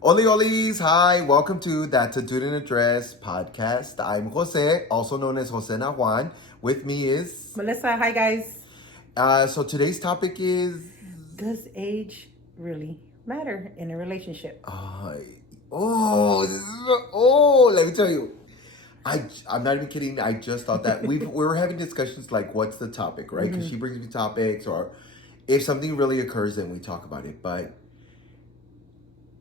Oli Olis, hi, welcome to That's a Dude in a Dress podcast. I'm Jose, also known as Jose Juan. With me is. Melissa, hi guys. So today's topic is. Does age really matter in a relationship? Let me tell you. I'm not even kidding. I just thought that we were having discussions like, what's the topic, right? Because she brings me topics, or if something really occurs, then we talk about it. But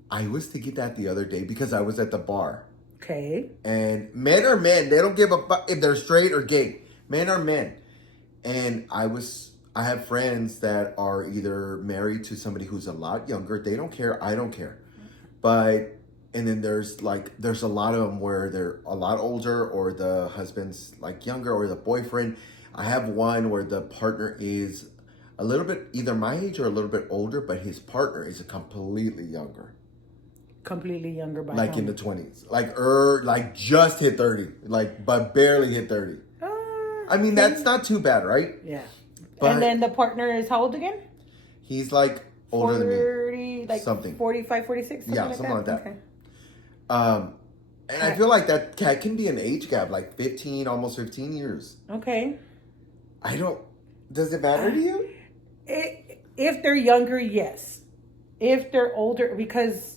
I was thinking that the other day because I was at the bar. Okay. And men are men. They don't give a fuck if they're straight or gay. Men are men. And I have friends that are either married to somebody who's a lot younger. They don't care. I don't care. And then there's a lot of them where they're a lot older, or the husband's like younger, or the boyfriend. I have one where the partner is a little bit either my age or a little bit older, but his partner is a completely younger. Completely younger by Like how in the much? 20s. Like just hit 30. But barely hit 30. I mean, that's not too bad, right? Yeah. But and then the partner is how old again? he's like older than me. 40, like Something. 45, 46? Something like that. Okay. And I feel like that can be an age gap, like 15, almost 15 years. Okay. Does it matter to you? If they're younger, yes. If they're older, because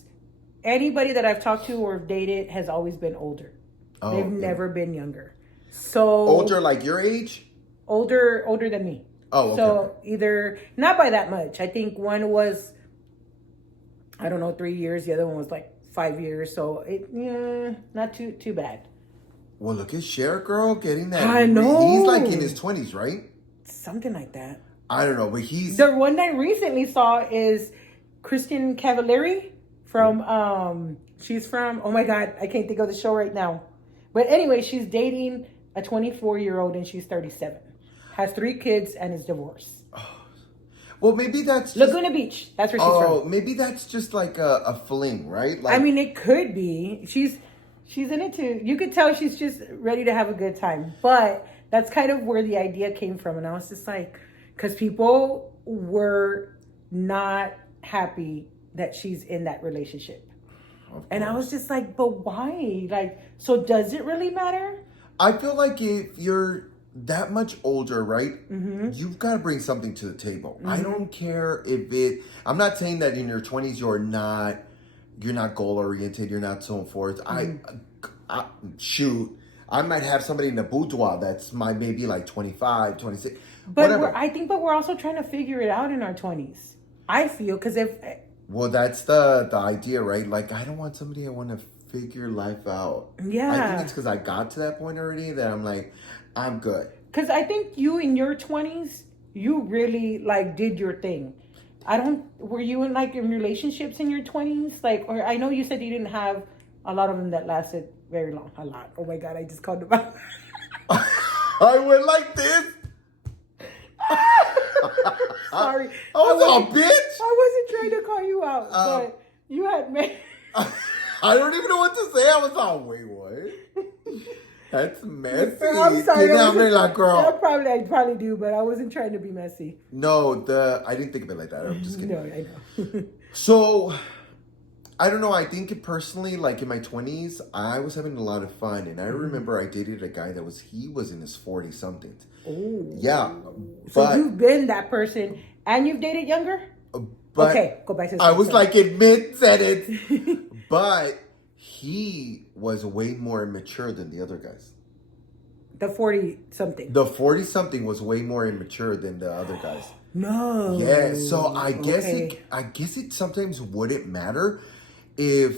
anybody that I've talked to or dated has always been older. Oh, They've yeah. never been younger. So Older like your age? older than me. Oh, okay. So either not by that much. I think one was, I don't know, 3 years. The other one was like 5 years. So not too bad. Well, look at Cher, girl, getting that. I know. He's like in his 20s, right? Something like that. I don't know, but he's. The one I recently saw is Kristen Cavallari from she's from, oh my God, I can't think of the show right now. But anyway, she's dating a 24-year-old and she's 37. Has 3 kids and is divorced. Well, maybe that's just, Laguna Beach. That's where she's from. Oh, maybe that's just like a fling, right? Like, I mean, it could be. She's in it too. You could tell she's just ready to have a good time. But that's kind of where the idea came from. And I was just like, because people were not happy that she's in that relationship. And I was just like, but why? Like, so does it really matter? I feel like if you're that much older, right? You've got to bring something to the table. I don't care I'm not saying that in your 20s you're not goal oriented, you're not so forth. I shoot, I might have somebody in the boudoir that's maybe like 25, 26, But whatever. we're also trying to figure it out in our 20s. I feel, because Well, that's the idea, right? Like, I don't want somebody I want to figure life out. Yeah. I think it's because I got to that point already that I'm like, I'm good. Because I think you in your 20s, you really like did your thing. Were you in relationships in your 20s? Like, or I know you said you didn't have a lot of them that lasted very long. A lot. Oh my God, I just called them out. I went like this. Sorry. I was all bitch. I wasn't trying to call you out, but you had made. I don't even know what to say. I was all, wait, what? That's messy. I'm sorry. Tiene hambre la girl. I probably do, but I wasn't trying to be messy. No, I didn't think of it like that. I'm just kidding. No, I know. So, I don't know. I think personally, like in my 20s, I was having a lot of fun. And I remember I dated a guy he was in his 40 somethings. Oh. Yeah. So But, you've been that person and you've dated younger? but Okay, go back to the I was story. like in mid-sentence. But he was way more immature than the other guys. The 40-something. The 40-something was way more immature than the other guys. No. Yeah, so I guess Okay. it sometimes wouldn't matter if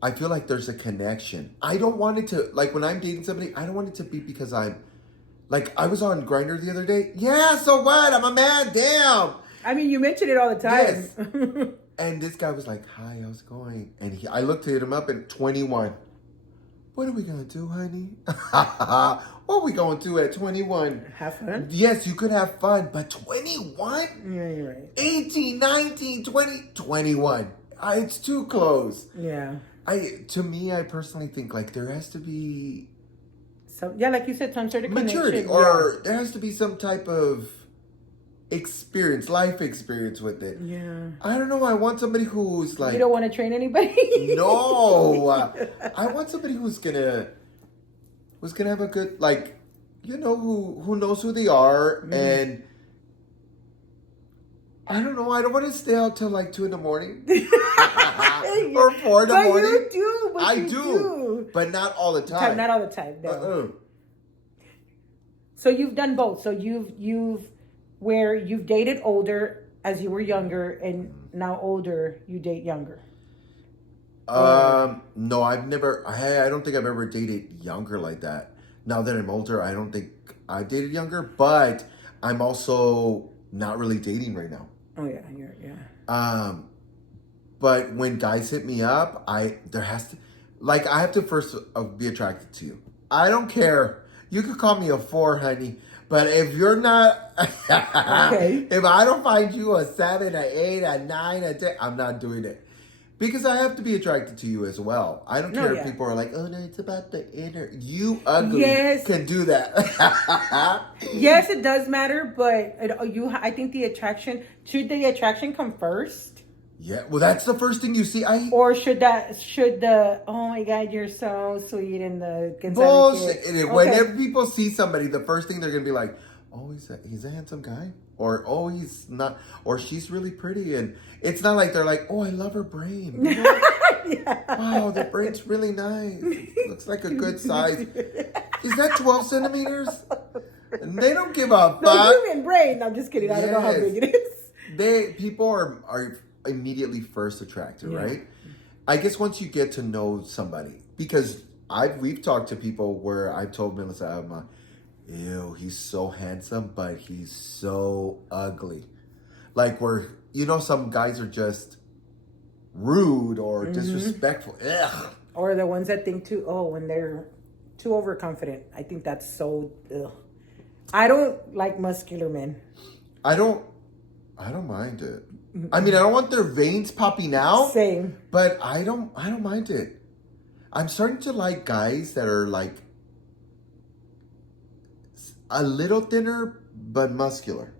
I feel like there's a connection. I don't want it to, like when I'm dating somebody, I don't want it to be because I'm, like I was on Grindr the other day. Yeah, so what? I'm a man, damn. I mean, you mention it all the time. Yes. And this guy was like, hi, how's it going? And I looked at him up at 21. What are we going to do, honey? What are we going to do at 21? Have fun? Yes, you could have fun, but 21? Yeah, you're right. 18, 19, 20, 21. It's too close. Yeah. To me, I personally think like there has to be So, yeah, like you said, some sort of maturity, connection. or there has to be some type of life experience with it. Yeah. I don't know. I want somebody who's like. You don't want to train anybody? No. I want somebody who's gonna have a good, like, who knows who they are, and I don't know. I don't want to stay out till like 2 a.m. or 4 a.m. But you do. But I you do, but not all the time. Not all the time. No. So you've done both. So you've where you've dated older as you were younger, and now older you date younger. No, I've never. I don't think I've ever dated younger like that. Now that I'm older, I don't think I dated younger, but I'm also not really dating right now. Oh yeah. But when guys hit me up, I have to first be attracted to you. I don't care. You could call me a 4, honey, but if you're not, okay. If I don't find you a 7, a 8, a 9, a 10, I'm not doing it. Because I have to be attracted to you as well. I don't care if people are like, oh no, it's about the inner. You ugly can do that. Yes, it does matter, but I think should the attraction come first? Yeah, well, that's the first thing you see. Or should the oh my God, you're so sweet and the bullshit. Whenever people see somebody, the first thing they're gonna be like, oh, he's a handsome guy, or oh, he's not, or she's really pretty, and it's not like they're like, oh, I love her brain. Yeah. Wow, the brain's really nice. It looks like a good size. Is that 12 centimeters? And they don't give a fuck. No, human brain. No, I'm just kidding. I don't know how big it is. People are immediately first attracted, right? I guess once you get to know somebody, because we've talked to people where I've told Melissa, ew, he's so handsome, but he's so ugly. Like some guys are just rude or disrespectful. Ugh. Or the ones that think when they're too overconfident. I think that's so ugh. I don't like muscular men. I don't mind it. I mean, I don't want their veins popping out. Same. But I don't mind it. I'm starting to like guys that are like a little thinner but muscular.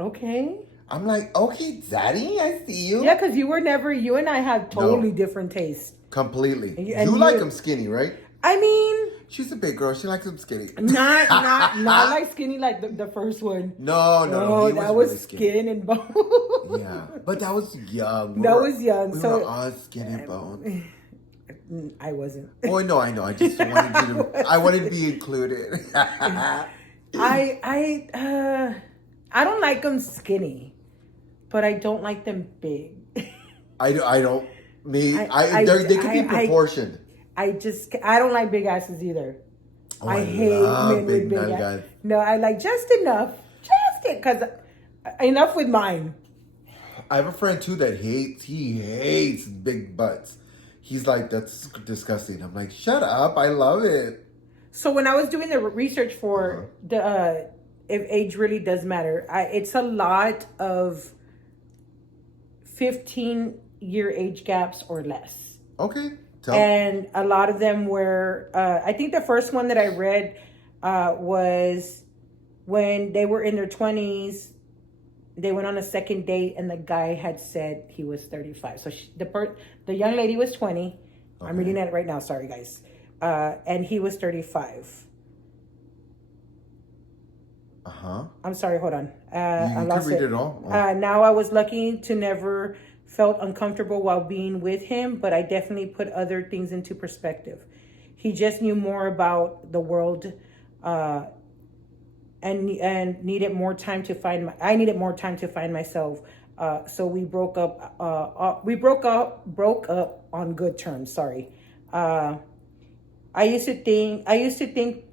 Okay. I'm like, okay, Zaddy, I see you. Yeah, because you and I have totally different tastes. Completely. You like them skinny, right? I mean, she's a big girl. She likes them skinny. Not like skinny like the first one. No. That was really skin and bone. Yeah, but that was young. We were all skin and bone. I wasn't. Oh no, I know. I just wanted I wanted to be included. I don't like them skinny, but I don't like them big. I don't. They can be proportioned. I don't like big asses either. Oh, I hate men with big asses. No, I like just enough. Because enough with mine. I have a friend too that he hates big butts. He's like, that's disgusting. I'm like, shut up. I love it. So when I was doing the research for if age really does matter, it's a lot of 15-year age gaps or less. Okay. And a lot of them were, I think the first one that I read was when they were in their 20s, they went on a second date and the guy had said he was 35. So the young lady was 20. Okay. I'm reading that right now. Sorry, guys. And he was 35. Uh-huh. I'm sorry. Hold on. I lost it. Read it all. Oh. Now I was lucky to never felt uncomfortable while being with him, but I definitely put other things into perspective. He just knew more about the world, and needed more time to find. I needed more time to find myself. So we broke up. We broke up on good terms. Sorry. I used to think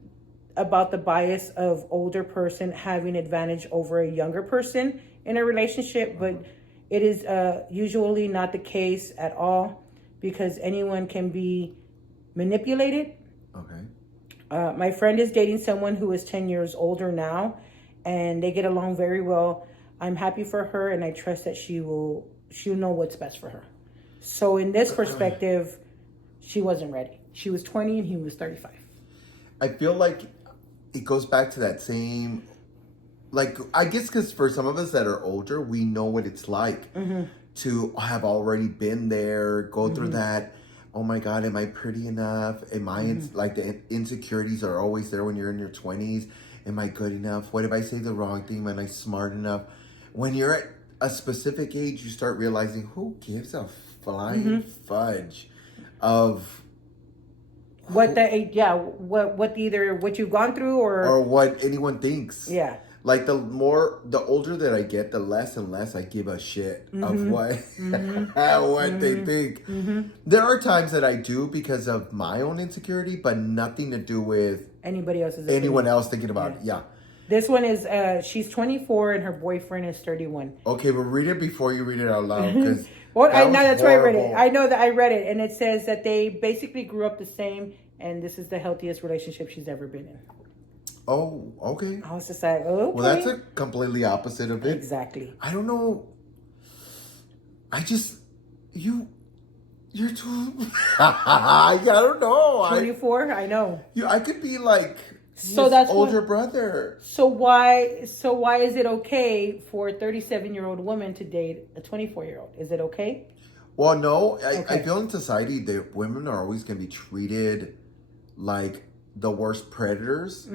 about the bias of older person having advantage over a younger person in a relationship, but it is usually not the case at all because anyone can be manipulated. Okay. My friend is dating someone who is 10 years older now, and they get along very well. I'm happy for her, and I trust that she'll know what's best for her. So in this perspective, she wasn't ready. She was 20 and he was 35. I feel like it goes back to that same like, I guess because for some of us that are older, we know what it's like to have already been there, go through that. Oh my God, am I pretty enough? Am I like the insecurities are always there when you're in your 20s? Am I good enough? What if I say the wrong thing? Am I smart enough? When you're at a specific age, you start realizing who gives a flying fudge of What what you've gone through or what anyone thinks. yeah. Like the older that I get, the less and less I give a shit of what what they think. There are times that I do because of my own insecurity, but nothing to do with Anybody else's anyone opinion. else thinking about it. Yeah. This one is she's 24 and her boyfriend is 31. Okay, but read it before you read it out loud because Well, I know that's why I read it. I know that I read it, and it says that they basically grew up the same, and this is the healthiest relationship she's ever been in. Oh, okay. I was just like, okay. Well, that's a completely opposite of it. Exactly. I don't know. I just you're too. I don't know. 24. I know. I could be like So his that's older brother. So why is it okay for a 37-year-old woman to date a 24-year-old? Is it okay? Well, no. I feel in society that women are always going to be treated like the worst predators.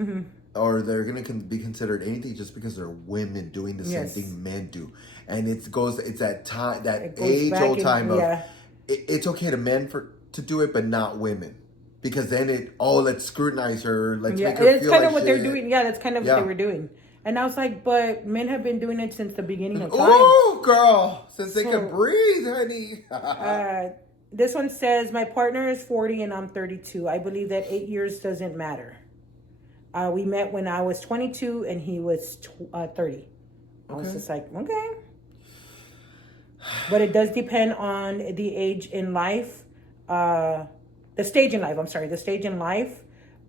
Or they're going to be considered anything just because they're women doing the same thing men do. And it's that time, that age-old time of it's okay to men to do it, but not women. Because then let's scrutinize her. Let's make her it's feel kind like of what shit. they're doing. Yeah, that's kind of what they were doing. And I was like, but men have been doing it since the beginning of time. Oh, girl. Since they can breathe, honey. This one says, my partner is 40 and I'm 32. I believe that 8 years doesn't matter. We met when I was 22 and he was 30. I was just like, okay. But it does depend on the age in life. The stage in life. I'm sorry. The stage in life.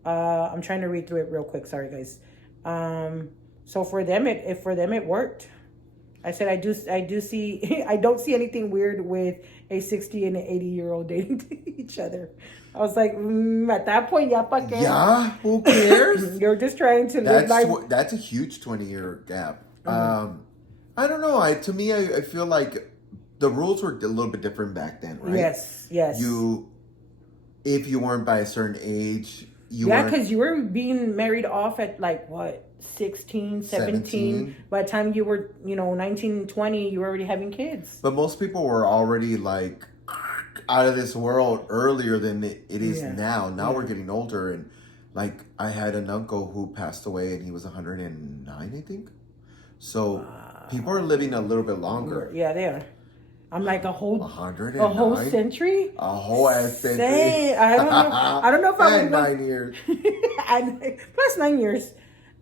I'm trying to read through it real quick. Sorry, guys. So for them, it worked. I said, I do see, I don't see anything weird with a 60 and an 80-year-old dating each other. I was like, at that point, ya pa qué? Yeah, who cares? You're just trying to live life. That's a huge 20-year gap. I don't know. To me, I feel like the rules were a little bit different back then, right? Yes. If you weren't by a certain age, because you were being married off at like what? 16, 17. By the time you were, 19, 20, you were already having kids. But most people were already like out of this world earlier than it is now. Now we're getting older, and like I had an uncle who passed away and he was 109, I think. So people are living a little bit longer. Yeah, they are. I'm like a whole 109? A whole century? A whole ass century. I don't know if I would 9 years. plus 9 years.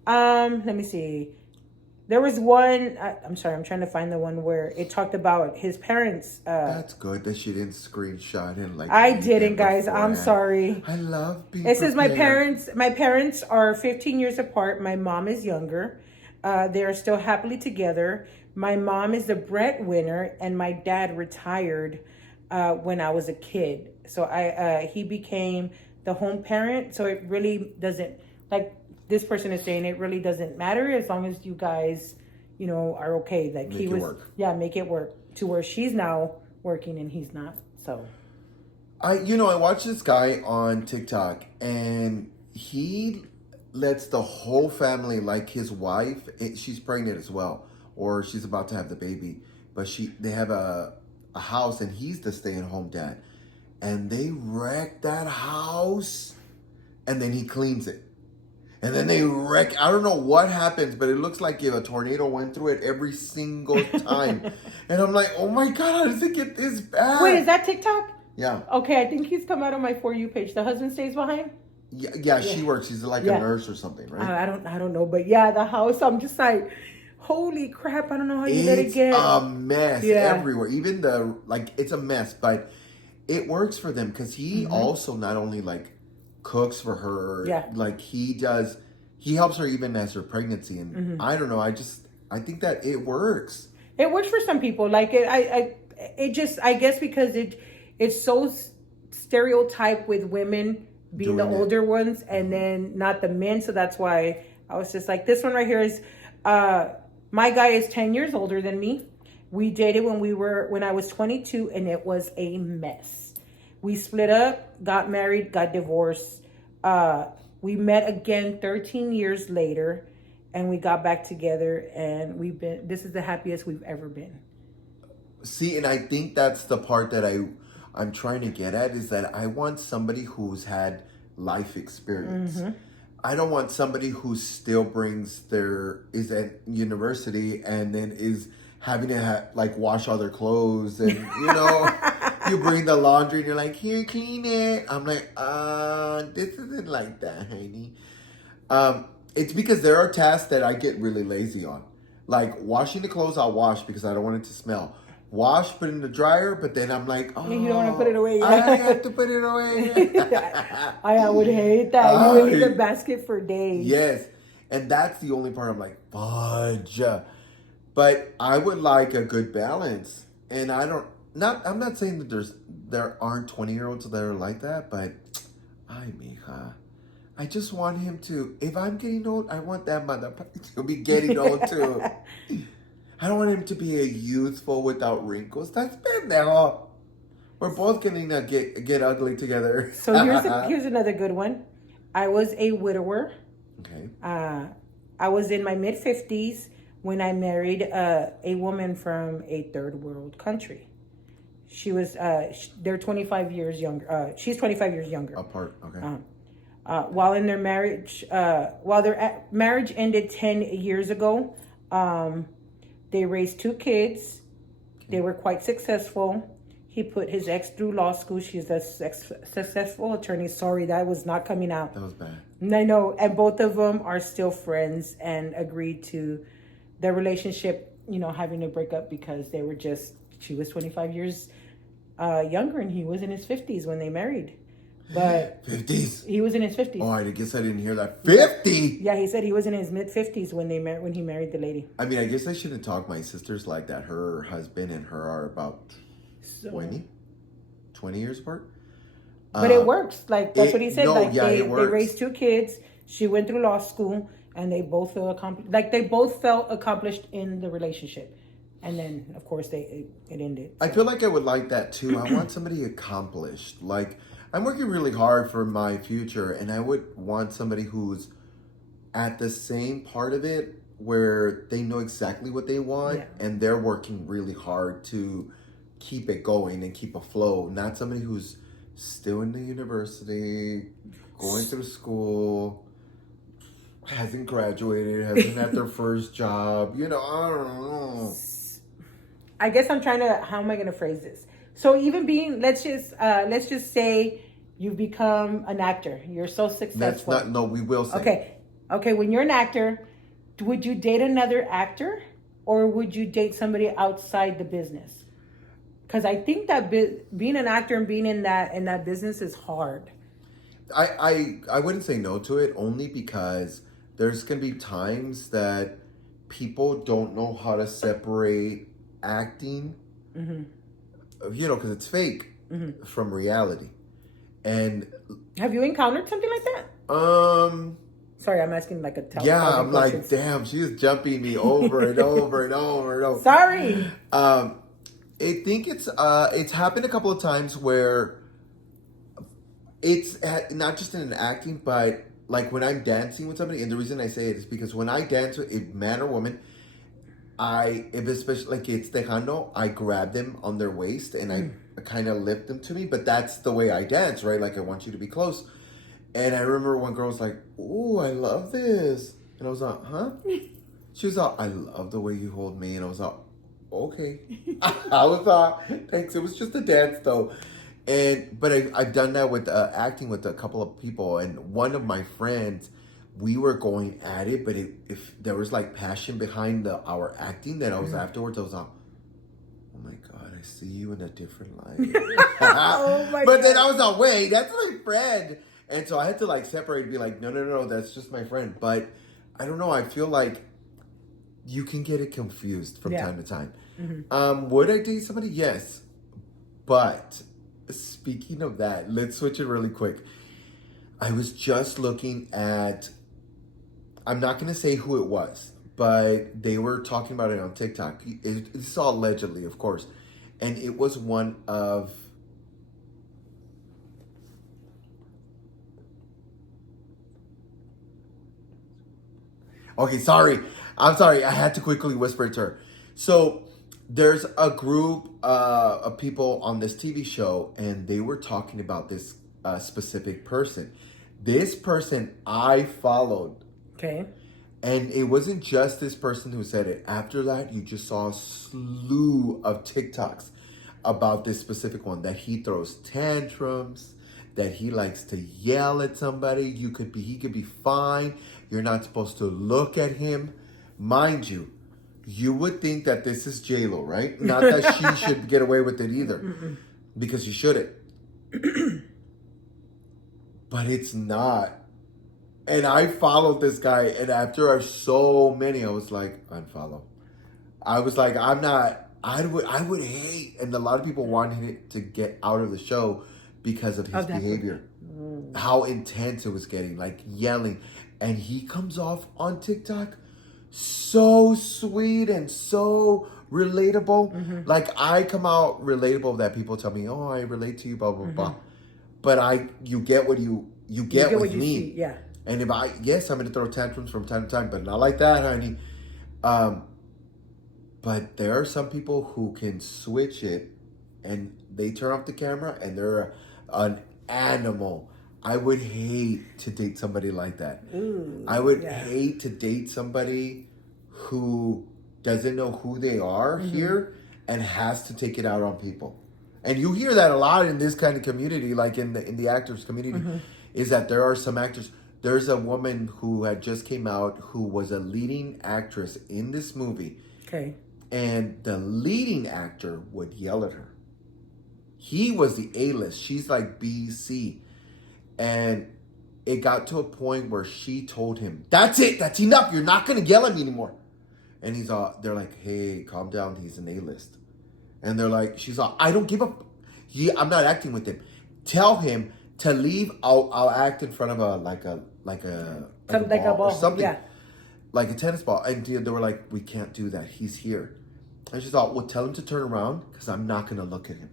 Let me see. There was one. I'm sorry. I'm trying to find the one where it talked about his parents. That's good that she didn't screenshot and like. I didn't, guys. I'm sorry. I love being. It says my parents are 15 years apart. My mom is younger. They are still happily together. My mom is the breadwinner, and my dad retired when I was a kid. So he became the home parent. So it really doesn't like. This person is saying it really doesn't matter as long as you guys, are okay. Like make it work. Yeah, make it work to where she's now working and he's not. So, I watched this guy on TikTok and he lets the whole family, like his wife, she's pregnant as well, or she's about to have the baby, but they have a house and he's the stay-at-home dad, and they wreck that house, and then he cleans it. And then they wreck. I don't know what happens, but it looks like if a tornado went through it every single time. And I'm like, oh my God, how does it get this bad? Wait, is that TikTok? Yeah. Okay, I think he's come out on my For You page. The husband stays behind? Yeah, she works. She's like a nurse or something, right? I don't know. But yeah, the house, I'm just like, holy crap, I don't know how you let it get. It's a mess everywhere. Even it's a mess, but it works for them because he also not only like cooks for her, like he helps her even as her pregnancy, and I don't know, I think that it works for some people. Like I guess because it's so stereotyped with women being the older ones and then not the men, so that's why I was just like, this one right here is My guy is 10 years older than me. We dated when I was 22, and it was a mess. We split up, got married, got divorced. We met again 13 years later, and we got back together, and this is the happiest we've ever been. See, and I think that's the part that I'm trying to get at, is that I want somebody who's had life experience. I don't want somebody who still is at university and then is having to like wash all their clothes, and you bring the laundry and you're like, here, clean it. I'm like, this isn't like that, honey. It's because there are tasks that I get really lazy on. Like washing the clothes, I'll wash because I don't want it to smell. Wash, put it in the dryer, but then I'm like, oh, you don't want to put it away. I have to put it away. I would hate that. You would leave the basket for days. Yes. And that's the only part I'm like, fudge. But I would like a good balance. And I'm not saying that there aren't 20-year-olds that are like that, but mija. I just want him to, if I'm getting old, I want that motherfucker to be getting old too. I don't want him to be a youthful without wrinkles. That's pendejo. We're both getting to get ugly together. So here's another good one. I was a widower. Okay. I was in my mid-50s when I married a woman from a third world country. She was they're 25 years younger. She's 25 years younger. Apart. Okay. While in their marriage, marriage ended 10 years ago. They raised 2 kids. They were quite successful. He put his ex through law school. She's a successful attorney. Sorry, that was not coming out. That was bad. I know. And both of them are still friends and agreed to their relationship, having to break up because she was 25 years younger and he was in his 50s when they married. But 50s. He was in his 50s. Oh, I guess I didn't hear that. 50. Yeah, he said he was in his mid-50s when he married the lady. I mean, I guess I shouldn't talk my sisters like that. Her husband and her are about 20 years apart. But it works. Like that's what he said. They raised 2 kids. She went through law school, and they both feel accomplished. Like they both felt accomplished in the relationship. And then, of course, it ended. I feel like I would like that too. I want somebody accomplished. Like, I'm working really hard for my future, and I would want somebody who's at the same part of it where they know exactly what they want, and they're working really hard to keep it going and keep afloat. Not somebody who's still in the university, going through school, hasn't graduated, hasn't had their first job. I don't know. I guess how am I going to phrase this? So even let's just say you've become an actor. You're so successful. We will say. Okay. When you're an actor, would you date another actor or would you date somebody outside the business? Because I think that being an actor and being in that business is hard. I wouldn't say no to it, only because there's going to be times that people don't know how to separate acting, because it's fake, from reality. And have you encountered something like that? Sorry, I'm asking like a I'm questions. Like, damn, she's jumping me over and over and over and over. Sorry. I think it's happened a couple of times where it's not just in acting, but like when I'm dancing with somebody, and the reason I say it is because when I dance with a man or woman, if especially like it's tejano, I grab them on their waist and I kind of lift them to me, but that's the way I dance, right? Like I want you to be close. And I remember one girl was like, "Ooh, I love this," and I was like, "Huh?" She was like, "I love the way you hold me," and I was like, "Okay." I was like, "Thanks." It was just a dance though. But I've done that with acting with a couple of people, and one of my friends, we were going at it, but if there was like passion behind our acting, that I was afterwards, I was like, "Oh my God, I see you in a different light." Oh my but God. then I was like, "Wait, that's my friend," and so I had to like separate and be like, "No, that's just my friend." But I don't know. I feel like you can get it confused from time to time. Would I date somebody? Yes, but speaking of that, let's switch it really quick. I was just looking at, I'm not going to say who it was, but they were talking about it on TikTok. It's all allegedly, of course, and it was one of. Okay, sorry. I'm sorry. I had to quickly whisper it to her. So there's a group of people on this TV show, and they were talking about this specific person. This person I followed. Okay. And it wasn't just this person who said it. After that, you just saw a slew of TikToks about this specific one, that he throws tantrums, that he likes to yell at somebody. He could be fine. You're not supposed to look at him. Mind you, you would think that this is J-Lo, right? Not that she should get away with it either, because you shouldn't. But it's not. And I followed this guy, and after so many, I was like, unfollow. I was like, I'm not. I would hate, and a lot of people wanted it to get out of the show because of his behavior, how intense it was getting, like yelling, and he comes off on TikTok so sweet and so relatable. Like I come out relatable that people tell me, oh, I relate to you, blah blah blah. But you get what you get what you mean. See. Yeah. And I'm going to throw tantrums from time to time, but not like that, honey. But there are some people who can switch it, and they turn off the camera, and they're an animal. I would hate to date somebody like that. Ooh, I would hate to date somebody who doesn't know who they are here and has to take it out on people. And you hear that a lot in this kind of community, like in the actors community, is that there are some actors. There's a woman who had just came out who was a leading actress in this movie. Okay. And the leading actor would yell at her. He was the A-list. She's like B, C. And it got to a point where she told him, that's it. That's enough. You're not going to yell at me anymore. And they're like, hey, calm down. He's an A-list. And they're like, she's like, I don't give a, I'm not acting with him. Tell him to leave. I'll act in front of a ball ball, or something, yeah. like a tennis ball. And they were like, we can't do that. He's here. And she thought, well, tell him to turn around because I'm not going to look at him.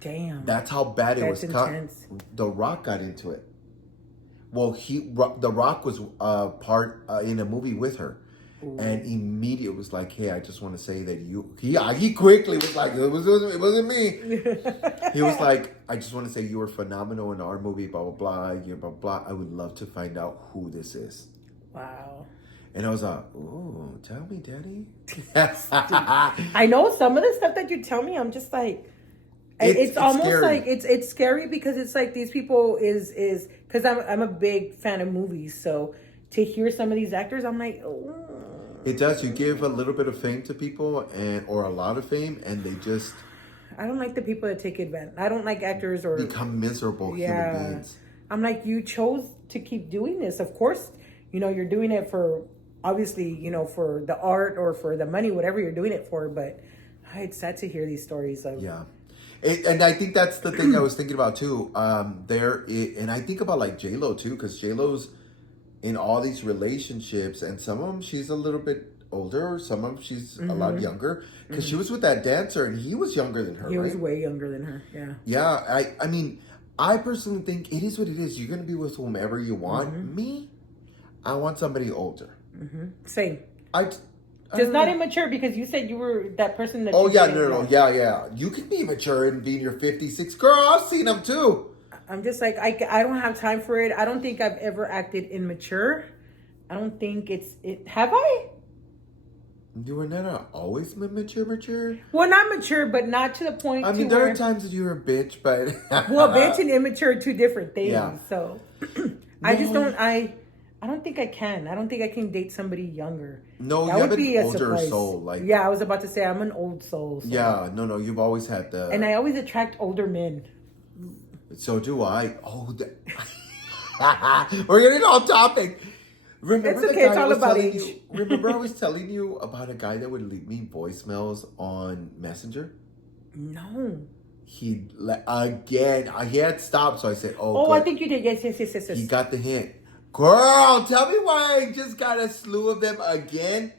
Damn. That's how bad it was. Intense. The Rock got into it. Well, The Rock was part in a movie with her. Ooh. And immediately was like, hey, I just want to say that he quickly was like, it wasn't me. He was like, I just want to say you were phenomenal in our movie, blah, blah, blah, yeah, blah, blah. I would love to find out who this is. Wow. And I was like, oh, tell me, daddy. I know some of the stuff that you tell me, I'm just like, it's almost scary. Like it's scary because it's like these people is because I'm a big fan of movies, so to hear some of these actors, I'm like, oh. It does. You give a little bit of fame to people, or a lot of fame, and they just. I don't like the people that take advantage. I don't like actors or become miserable human beings. I'm like, you chose to keep doing this. Of course, you're doing it for obviously, for the art or for the money, whatever you're doing it for. But it's sad to hear these stories of. Yeah. And I think that's the thing I was thinking about too. And I think about like J-Lo too, because J-Lo's in all these relationships, and some of them she's a little bit older, some of them she's a lot younger, because she was with that dancer and he was younger than her. He was way younger than her. Yeah. Yeah. I mean, I personally think it is what it is. You're gonna be with whomever you want. Me, I want somebody older. Same. Just not immature, because you said you were that person that. Oh yeah, no, yeah. You can be mature and be in your 56. Girl, I've seen them too. I'm just like, I don't have time for it. I don't think I've ever acted immature. I don't think have I? You were not always mature? Well, not mature, but not to the point. I mean, there are times that you're a bitch, but. Well, bitch and immature are two different things. Yeah. So, I just don't. I don't think I can. I don't think I can date somebody younger. No, that you have an older soul. Like, yeah, I was about to say I'm an old soul. So. Yeah, no, you've always had the. And I always attract older men. So do I. Oh, we're getting off topic. Remember it's okay. It's all about age. Remember I was telling you about a guy that would leave me voicemails on Messenger? No. He had stopped, so I said, "Oh, good. I think you did. Yes. He got the hint. Girl, tell me why I just got a slew of them again.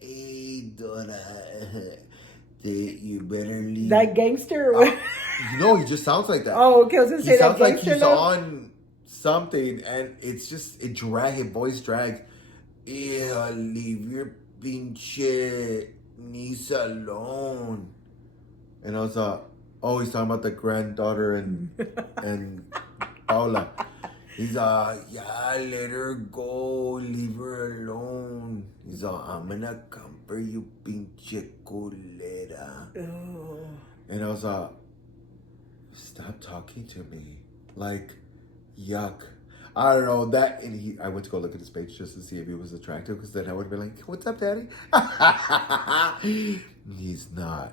Hey, Dora, you better leave. That gangster. Or what? No, he just sounds like that. Oh, okay. I was gonna He say that sounds like gangster he's love. on something, and it's just his voice drags. Yeah, leave your pinche niece alone. And I was oh, he's talking about the granddaughter and Paula. He's yeah, let her go, leave her alone. He's I'm gonna come for you, pinche culera. Oh. And I was stop talking to me. Like, yuck. I don't know that. And I went to go look at his page just to see if he was attractive, because then I would have been like, "What's up, Daddy?" He's not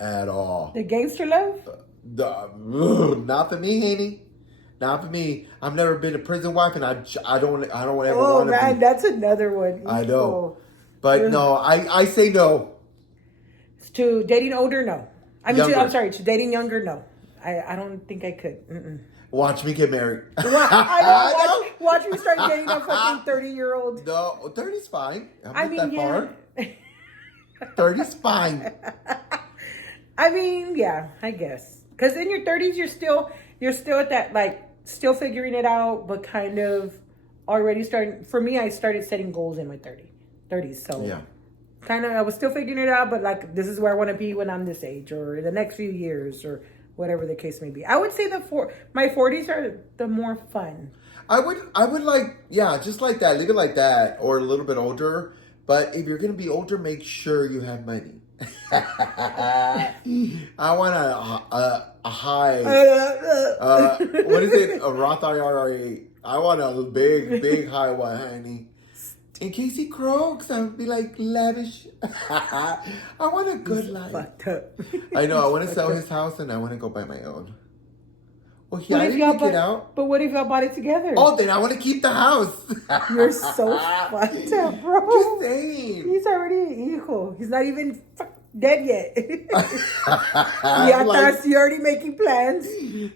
at all. The gangster love? Not for me, Haney. Not for me. I've never been a prison wife, and I don't ever Oh want to man, be. that's another one. I know, Oh. but no, I say no. To dating older, no. Younger. I'm sorry. To dating younger, no. I don't think I could. Mm-mm. Watch me get married. I know. Watch me start dating a fucking 30-year-old. No, 30's fine. I'm I not mean, that yeah. far. 30's fine. I mean, yeah, I guess. Because in your 30s, you're still at that, like, still figuring it out, but kind of already starting. For me, I started setting goals in my 30s. So Yeah. kind of, I was still figuring it out, but like, this is where I want to be when I'm this age, or the next few years, or whatever the case may be. I would say my 40s are the more fun. I would like, yeah, just like that. Leave it like that, or a little bit older. But if you're gonna be older, make sure you have money. I want a high. What is it? A Roth IRA. I want a big high one, honey. In case he croaks, I would be like lavish. I want a good life. Fucked up. I know. I want to sell his house and I want to go buy my own. Well, What I if didn't y'all get bought- out. But what if y'all bought it together? Oh, then I want to keep the house. You're so fucked up, bro. Just saying. He's already an hijo. He's not even dead yet. I'm like, You're already making plans.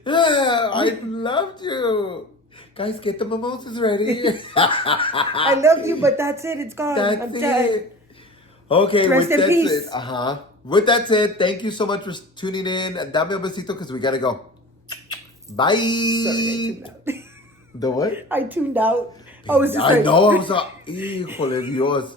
yeah, I'd love to. Guys, get the mimosas ready. I love you, but that's it. It's gone. That's I'm it. dead. Okay, Rest with in that peace. said, with that said, thank you so much for tuning in. Dame un besito because we gotta go. Bye. Sorry, I tuned out. The what? I tuned out. I was just I like, know. I was híjole Dios.